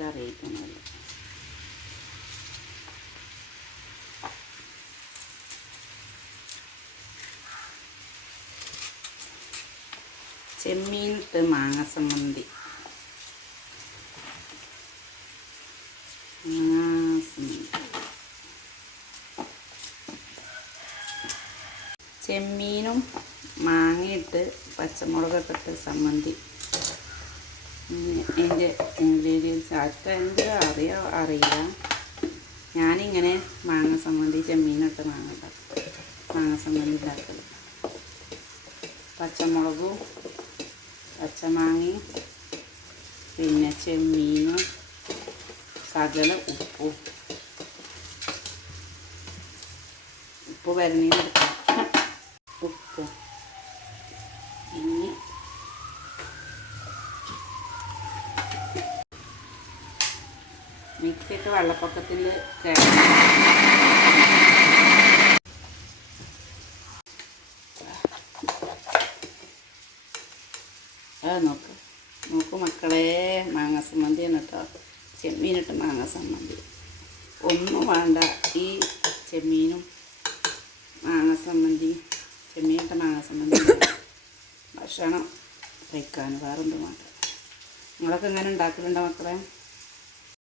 അറിയിക്കണമല്ലോ. ചെമ്മീനിട്ട് മാങ്ങ ചമ്മന്തി. ചെമ്മീനും മാങ്ങയിട്ട് പച്ചമുളകൊക്കെ ഇട്ട് ചമ്മന്തി. അതിൻ്റെ ഇൻഗ്രീഡിയൻസ് ആർക്കെന്ത് അറിയില്ല. ഞാനിങ്ങനെ മാങ്ങ ചമ്മന്തി ചെമ്മീനിട്ട് മാങ്ങ ചമ്മന്തി ഉണ്ടാക്കല്. പച്ചമുളകും പച്ചമാങ്ങയും പിന്നെ ചെമ്മീനും സകല ഉപ്പ് വരണീന്നെടുക്കാം. ഉപ്പും ഇനി മിക്സിയിട്ട് വെള്ളപ്പൊക്കത്തിൽ നോക്ക് മക്കളെ, മാങ്ങ ചമ്മന്തിയാണ് കേട്ടോ. ചെമ്മീനിട്ട് മാങ്ങ ചമ്മന്തി. ഒന്നും വേണ്ട, ഈ ചെമ്മീനും മാങ്ങ ചമ്മന്തി, ചെമ്മീനിട്ട് മാങ്ങ ചമ്മന്തി ഭക്ഷണം കഴിക്കാൻ വേറെന്തും വേണ്ട. നിങ്ങളൊക്കെ എങ്ങനെ ഉണ്ടാക്കലുണ്ടോ മക്കളെ?